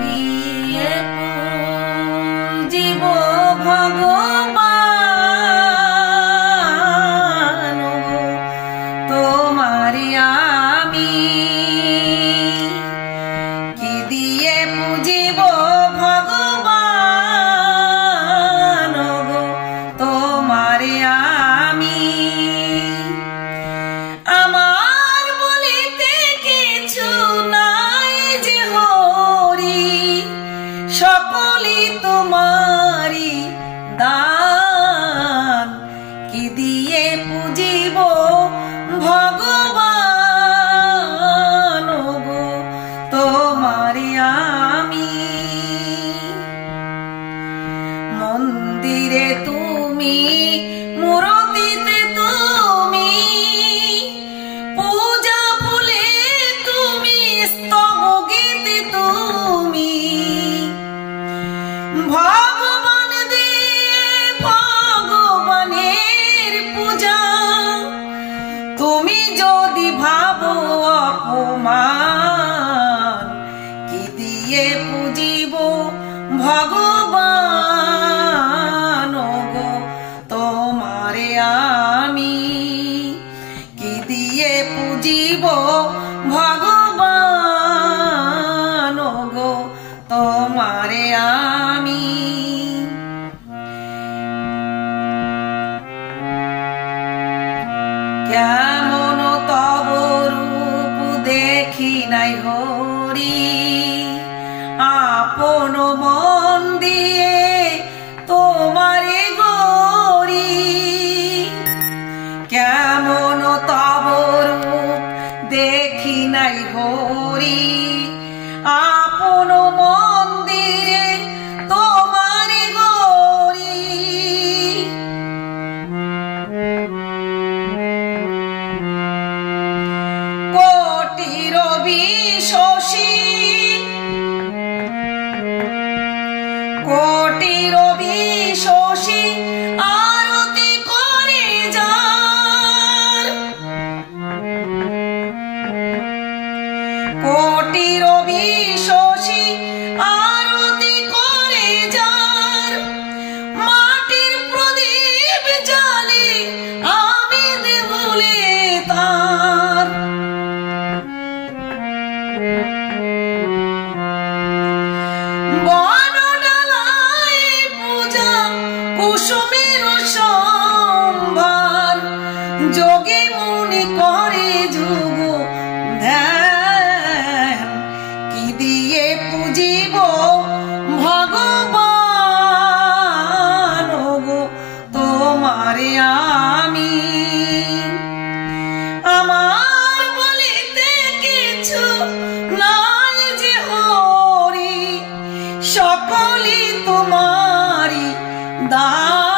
দিয়ে পুজিব ভগবান তোমারি আমি কি দিয়ে পুজিব ভগবান তোমারি আমি আমার বলিতে কিছু নাই যে হরি সকলই তোমারি দান কি দিয়ে পুজিব ভগবান তোমারি আমি মন্দিরে তুমি মূর্তিতে তুমি পূজা ফুলে তুমি স্তবগীতে তুমি ভগবান দে ভগবানের পূজা তুমি যদি ভাবো অপমান কি দিয়ে পুজিব ভগবান তোমারে আমি কি দিয়ে পুজিব ভগবান তোমারে আমি কেমন তব রূপ দেখি নাই হরি আপন মন দিয়ে তোমারে গরি কেমন তব রূপ দেখি নাই হরি আপন মন্দিরে তোমারে গরি কোটি রবি শশী কোটি রবি শশী আরতি করে যার কোটি রবি শশী আরতি করে যার মাটির প্রদীপ জ্বালে আমি দেবলে তার বনডালায় পূজা কুসুমের সম্ভার যোগী মুনি করে যুগ ধ্যান কি দিয়ে পুজিব ভগবান তোমারে আমি আমার বলিতে কিছু নাই যে হরি সকলই তোমারি দান